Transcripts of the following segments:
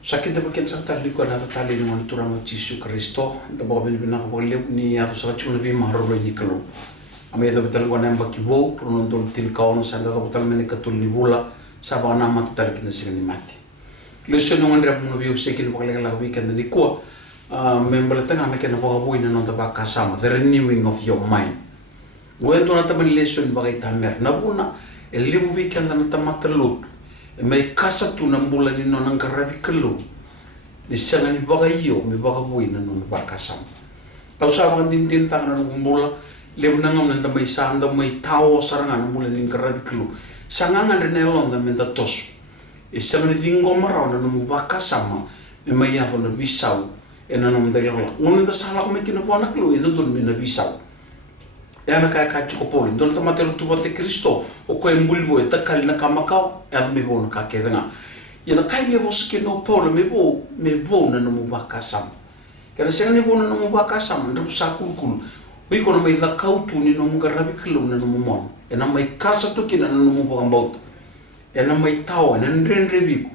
Sakit da bakin sa tali ko na tali ni mo turang Jesu Kristo da ba bin bin ako lep ni ato sa chuna bi maharo ni kalo ame da betal ko na bakibo pronon dol til kaon sa da betal men katul ni bula sa ba na mat tal kin sin ni mati leso no ngandra mo bi usekin ko la weekend ni ko member tanga na ken ba bo ina no da ba kasama the renewing of your mind wendo na tamen leso ni ba kai tamer na buna el libu weekend na tamatlot mai kasa tu na mbula ni nonang karabi kelu ni sanga ni baga iyo mi baga bui na non baka sam au sa ba din tang na mbula le nangam na mai sanda mai tao saranga na mbula ni karabi kelu sanga nga ne lon da menta tos e sanga ni dingo mara na no baka sama me mai ya na bisau e na no ndai la un da sala ko me kina bona kelu e do mi na bisau e ana ka chukopoli don ta mater tu bote Kristo o ko embulbo e takal na kamakao e ave me bona ka kedanga ina kai me vos ke no polo me bona no mubaka sam kada senga ni bona no mubaka sam ndo sa kulkul wi ko no mai la kautu ni no mugarabi kilo na no mumon e na mai kasa to kina no mubaka mbot e na mai tao na ndrenre biku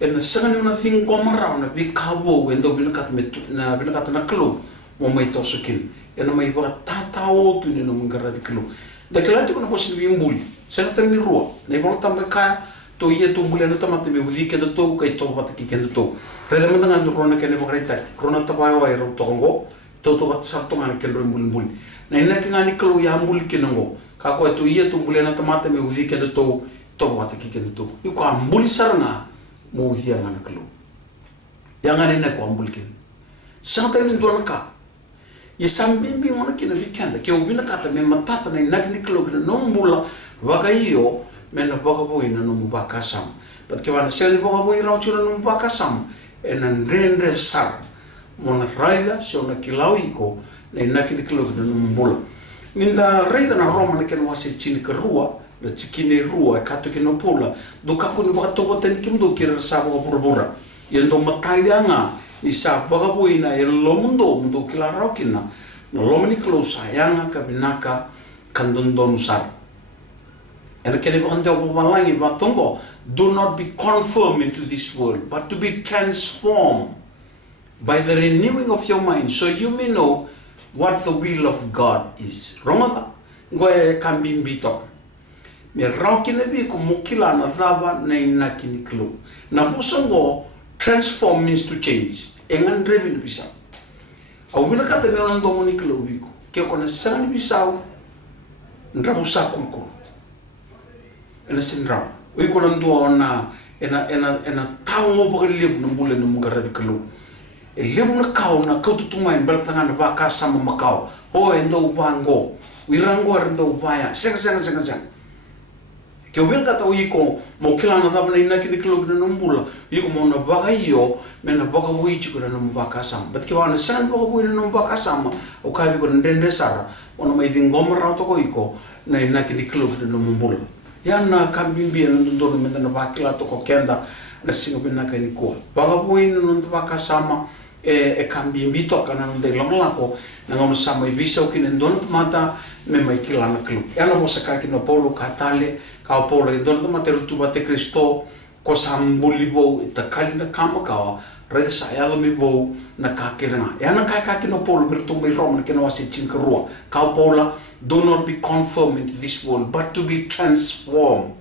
e na senga ni na thingo mara na bi kawo endo bina kat me na bina kat na kilo mo mai tosukin e na mai ba tatao tu ni no mugarabi kilo da kelati kuna posi bi mbuli senga tan ni rua nei bona tamba ka to ia to mbuli na tamate me udi ke to kai to bat ki ke to reda manda ngandu rona ke ne ba reta rona ta ba wa ro to ngo to bat sa to ngani ke ro mbuli na ina ke ngani kilo ya mbuli ke ngo ka ko to ia to mbuli na tamate me udi ke to bat ki ke to i ko mbuli sarna mo udi ngana kilo ya ngani na ko mbuli ke santa ni ndona ka ye sambimbi ngona kina weekend ke ubina kata me matata na nagni kilo kina no mbula waga iyo me na baga boy na no mbaka sam but ke wana sel baga boy ra chuna no mbaka sam en rendre sar mona raida so na kilawiko na nagni kilo kina no mbula ninda raida na Roma na kena wase chini ka rua na chikine rua kato kina pula do kako ni baka toba ten kimdo kira sa baga burabura yendo mataidanga ni sa baga boy na lo mundo kilarau kina no lomani klo sayanga kabinaka kandondon sar and kene ko ande ko balangi batongo do not be conformed into this world but to be transformed by the renewing of your mind so you may know what the will of God is ronga ngoe kambimbi tok me rokine bi ko mukila na dava na inakini klo na busongo transform means to change engan drebi bisa au vina kata me ona ndo moni kilo biko ke ko na sani bisau ndra busa kulku ena sindra wi ko ndo ona ena tawo bo lebu no mbule no mugarabi kilo e lebu na kau na kautu tuma en baltanga na baka sama makau o endo upango wirango endo upaya senga ke vina kata wi ko mo kila na daba na inakini kilo no mbula iko mo na baga iyo me na baga wi chiku na mbaka sama but ke wana san baga wi na mbaka sama o ka bi ko ndende sara ona mai dingoma ra to ko iko na inakini kilo no mbula yana kambimbi na ndo me na bakila to ko kenda na singo bina ka ni ko baga wi no mbaka sama e kambimbi to kana ndo longa ko na ngom sama visa o kinen don mata me mai kila na kilo yana mo saka ki no polo katale ka polo don mata rutu bate Kristo ko sambuli bo ta kalina kama ka rede sa ya mi bo na ka kedana ya na ka no polo bertu mai Roma ke no wasi chinka rua ka pola do not be conformed into this world but to be transformed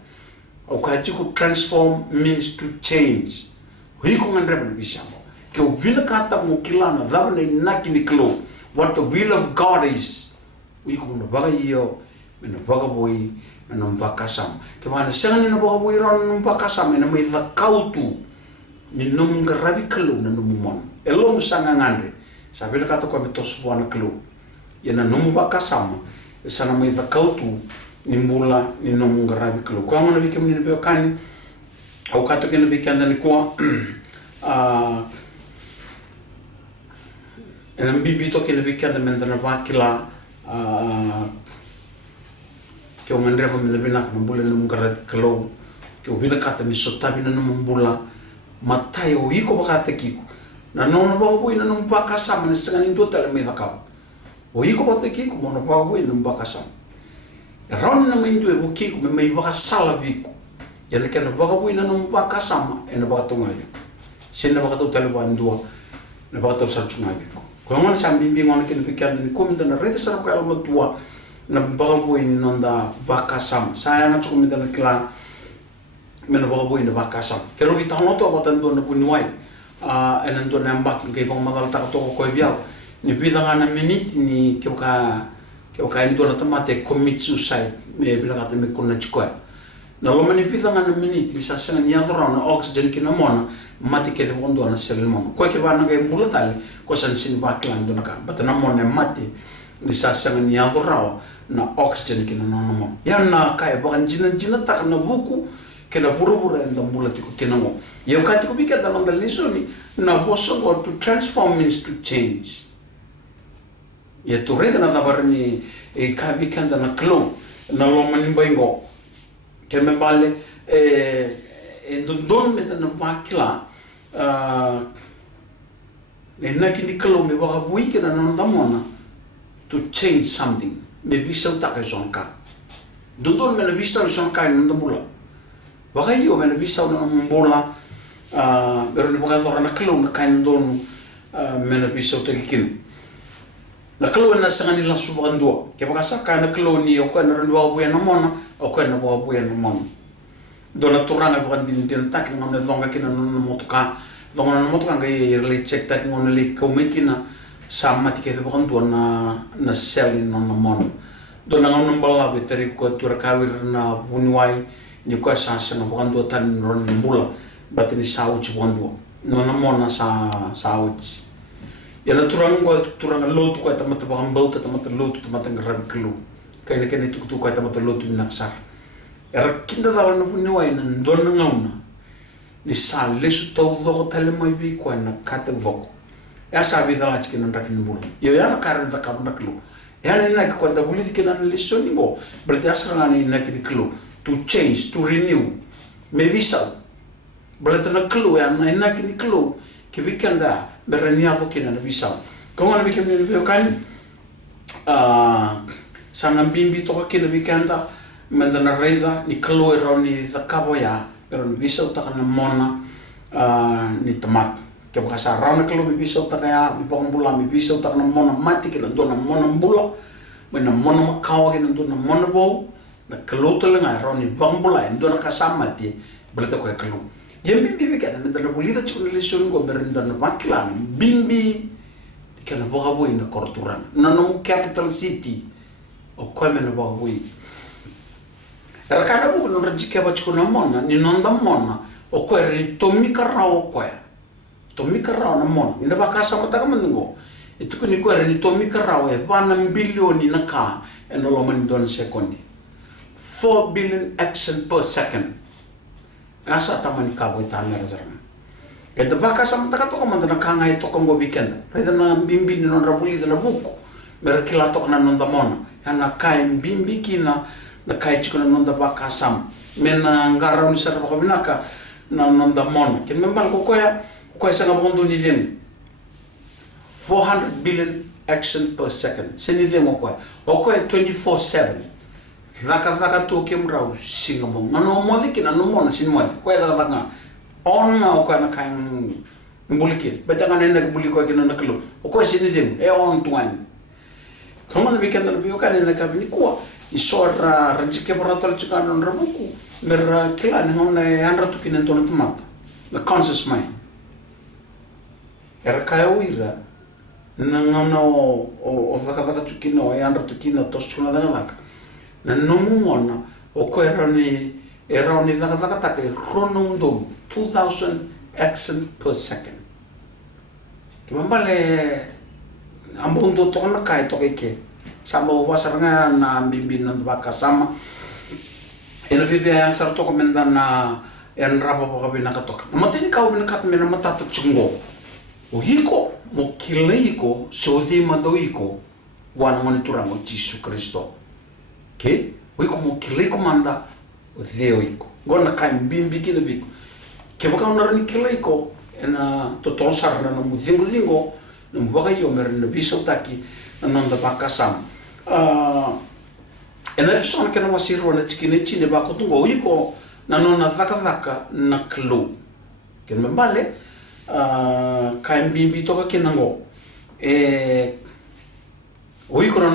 okay to transform means to change hui ko ngandre ban bisamo ke ubina kata mo kilana dava na nakini klo what the will of God is hui ko no baga iyo me no baga boy no mbakasam ke mana sanga no baga boy ron no mbakasam na mai vakautu ni no ngarabi klo na no mumon elo musanga ngandre sabe kata ko metos bona klo yana no mbakasam sana mai vakautu ni mula ni no ngarabi klo ko ngana bikem ni be kan au kato ke no bikanda ni ko ena mbibito ke no bikanda mendana vakila ke ngandre ko me lebina ko mbula no ngarabi klo ke ubina kata mi sotabi no mbula matai o iko bakate kiko na nono ba ko ina no mbakasam ni sanga ni total me vakau o iko bakate kiko mo no ba ko ina mbakasam ron na mai ndue buki ko mai baka sala biku yana kana baka buina no baka sama ena baka tungayo Sin na baka tali bandua na baka sa chungabi ko. Kung nga sa bimbi ngona kin pikyan ni kumita na rete sa ka matua na baka boy ni nonda baka sam. Saya nga kumita na kila mena baka boy na baka sam. Pero kita no to batan do na bunuai. Enan do na mbak kay pang magal ta to ko biaw. Ni bida nga na minute ni kyoka ndo na tamate commit suicide me bila ka me kuna chikwa. Na loma ni bida nga na minute ni sa sanga ni adora na oxygen kina mona mati ke bondo na sel mona. Ko ke bana ga mbula tal ko san sin ba klan do na ka. But na mona mati ni sa sanga ni adora na oxygen kina no mo. Yan na kay ba kan jina tak na buku kena pura enda mbula tiko kina mo. Yo ka tiko bika da nanda lisoni na boso go to transform means to change. Ya tu reda na dabar ni ka bikanda na klo na loma ni baingo ke me bale don meta na bakla na kini klo me ba bui ke na nda mona to change something me bisa ta ka sonka don me na bisa sonka nda bula ba yo me na bisa na bula pero ni ba ka na klo na kan don me na bisa ta kikin na kalo na sanga nila subukan dua. Kaya baka ka na kalo ni o na rin wabuya na mona o na wabuya na mona. Doon na turanga bukan din tak ng mga donga kina na motoka. Donga na motoka kay relate check tak ng mga kina sama tikete bukan dua na sell na mona. Doon na ng bala beteri ko turakawir na bunuai ni ko sa bukan dua tan ron bula bat ni sauci bukan dua. No na mona sa sauci. Yana turang lotu ko tamata bakang bauta tamata lotu tamata ngarang kelu. Kaya tu ko tamata lotu naksar. Era kinda daw na punuay na don na ngauna. Ni sa lesu tau doko tale mo ibi ko na kata doko. Ya sabi da lach kinan rakin bulu. Yo yana karan da kabna kelu. Yana ina ko da bulu kinan lesu ningo. Berarti asra ni na kin kelu to change to renew. Me visa. Berarti na kelu yana ina kin kelu. Kibikanda beraniado kina na bisa. Kung ano bikin ni kan sana bimbi to kina bikanda menda na reda ni kalo ni zakabo ya pero ni bisa utak na mona ni tomat. Kaya baka rana kalo bisa utak ya bipong bula bisa utak na mona mati kina do na mona bula na mona makawa kina do na mona bo na kalo telenga roni bang bula do na kasama ti berarti ko kalo. Yang bimbi kan na bolita chukun lesion go berenda na baklan bimbi kana boga boy na korturan na no capital city o kweme na boga boy era kana bu no rajike ba chukun mona ni nonda mona o ko ri tomi karao ko tomi karao na mona inda ba kasa mata ka mandingo itu ko ni ko ri tomi karao e bana bilioni na ka en lo man don sekondi 4 billion action per second. Asa tamani kaboy tamera zarang. Kaya baka sa mata to kamanda na kangay to kong weekend. Reda na bimbi ni non rabuli na buko. Mer kilatok na non damona. Yan na kay bimbi kina na kay chiko na non da baka sam. Men ngaraw ni sa baka binaka na non damona. Kin membal ko koya sa ngabondo ni din. 400 billion action per second. Sinidin mo koya. O koya 24/7. Naka tu kemrau singamo ngano modikin anu mona sinmod ko eda nga on nga ko na kan mbulikin betanga nena buli ko kina naklo ko sinidin e on tuan kama na weekend na biyo kan na kabini ko isora rajike boratol chukan on rabuku mer kila ni ngona andra tu kinen ton tumat the conscious mind era kayo ira ngona o zakata chukino e andra tu kina tos chuna danga na nomu mona o ko era ni taka take ronundo 2000 action per second. Kimambale ambundo to na kai to ke sama wasar nga na bimbin ng baka sama eno vive ang sarto ko mendan na en rapa po kabi nakatok. Matini ka binakat me na matatok chungo. O hiko mo kileiko so di madoiko wana monitura mo Jesu Kristo. Okay? Wiko mo kiliko manda o Deo iko. Gona kai mbimbi kile biko. Ke baka unarani kiliko ena totosar na mo dingo na mo baka yo mer na biso taki na nanda baka sam. Ena fison kana wasiro na chikine chine bako tungo iko na nona vaka na klo. Ke mbale kain bimbi toka kinango oi kono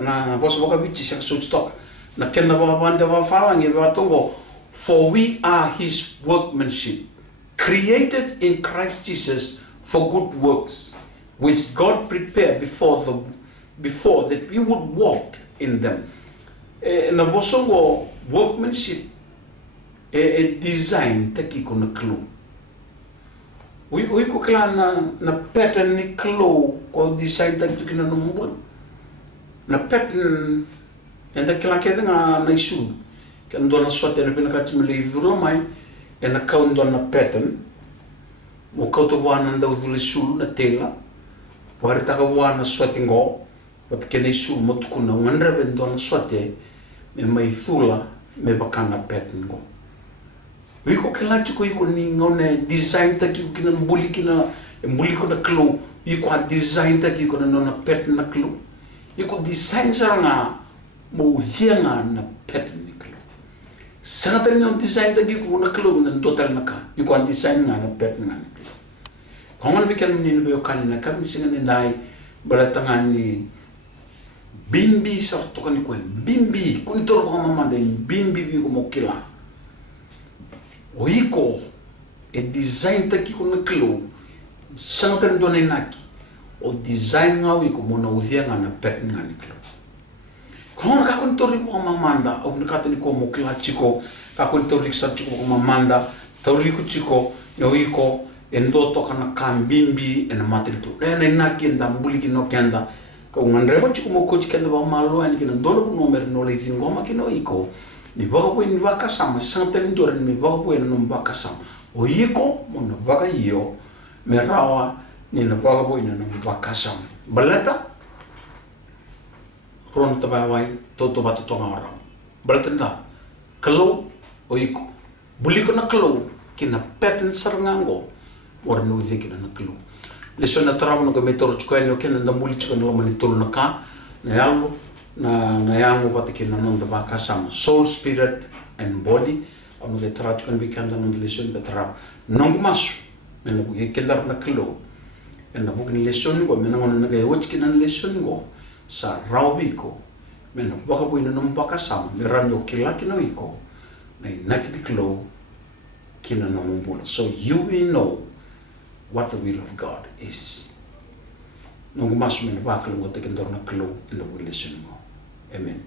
na bosa boka bichi sak stock na kenna ba bande ba falangi ba tongo, for we are his workmanship, created in Christ Jesus for good works, which God prepared before that we would walk in them. Na bosongo workmanship design taki ko na clue. Ui ko kala na pattern ni clue ko design taki kina no mobile. Na pattern enda kila keda na isu kan do na swate na pinakati mele iduro mai na kaun do na pattern mo kauto wana nda udule sul na tela wari taka wana swate ngo wat kene isu mo tukuna ngandra ben do na swate me mai thula me bakana pattern ngo. Wiko kila chiko iko ni ngone design taki kina mbuli ko na clue iko ha design taki ko na pattern na clue iko design saranga mo thianga na pattern ni clue sangata ni design taki ko na clue na total na ka iko ha design na pattern na clue kongon bikan ni no kan na kam singa ni dai balatangan ni bimbi sa to kan ko bimbi kuntor ko mama de bimbi bi ko mokila oiko design taki ko na clue sangata ndo ni naki o design nga wiko mona uthianga na pattern nga ni clue kongon ka kuntori ko mamanda o nakata ni ko mokila chiko ka kuntori sa chiko ko mamanda tori ko chiko no iko endo to kana kambimbi ena matritu ena naki nda mbuli kino kenda ka ngandreba chiko mo ko chikenda ba malo ani kina ndolo no mer no le ngoma kino iko ni baka po ni baka sama sante ndore ni baka po no baka sama o iko mo no baka iyo merawa ni no baka po no baka sama balata ron tabawai toto batu tonga ora balata nda kalo o iko buli ko na kalo kina pattern sarangango or no dhikina na kalo leso na trawo no gametor chukoi no kena ndambuli chukoi no mani tolo na ka na yalo na yango patikina non da baka sama soul, spirit and body ono de trawo chukoi bikanda non leso na trawo nong masu mena buki kendar na kalo ena buki leso ngo mena ngono na ga wachkina leso ngo sa rawbiko mena baka buina no baka sama meranyo kilaki no iko na nakiti kalo kina no mbula so you will know what the will of God is. Nung masuk ni bakal ngotek endor na klo endo will listen mo. Amen.